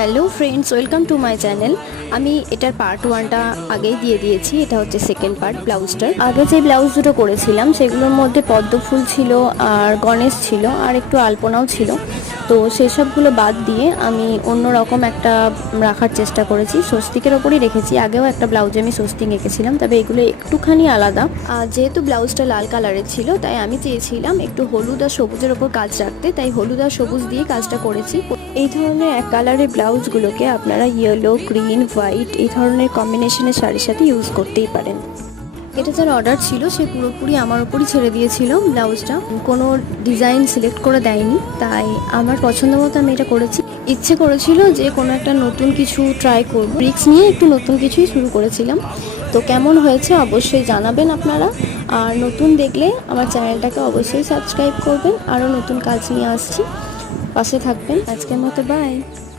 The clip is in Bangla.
Hello friends, welcome to my channel. আমি এটার পার্ট 1টা আগেই দিয়ে দিয়েছি। এটা হচ্ছে সেকেন্ড পার্ট ব্লাউজটার। আগে যে ব্লাউজ দুটো করেছিলাম সেগুলোর মধ্যে পদ্ম ফুল ছিল, আর গণেশ ছিল, আর একটু আলপনাও ছিল। তো সেসবগুলো বাদ দিয়ে আমি অন্য রকম একটা রাখার চেষ্টা করেছি। স্বস্তিকের ওপরই রেখেছি। আগেও একটা ব্লাউজে আমি স্বস্তিক এঁকেছিলাম, তবে এগুলো একটুখানি আলাদা। আর যেহেতু ব্লাউজটা লাল কালারের ছিল, তাই আমি চেয়েছিলাম একটু হলুদ আর সবুজের ওপর কাজ রাখতে, তাই হলুদ আর সবুজ দিয়ে কাজটা করেছি। এই ধরনের এক কালারের ব্লাউজগুলোকে আপনারা ইয়েলো, গ্রিন, হোয়াইট এই ধরনের কম্বিনেশনের শাড়ির সাথে ইউজ করতেই পারেন। এটা যার অর্ডার ছিল সে পুরোপুরি আমার ওপরই ছেড়ে দিয়েছিল ব্লাউজটা, কোনো ডিজাইন সিলেক্ট করে দেয়নি। তাই আমার পছন্দ মতো আমি এটা করেছি। ইচ্ছে করেছিল যে কোনো একটা নতুন কিছু ট্রাই করব, রিস্ক নিয়ে একটু নতুন কিছুই শুরু করেছিলাম। তো কেমন হয়েছে অবশ্যই জানাবেন আপনারা। আর নতুন দেখলে আমার চ্যানেলটাকে অবশ্যই সাবস্ক্রাইব করবেন। আরও নতুন কাজ নিয়ে আসছি, পাশে থাকবেন। আজকের মতো বাই।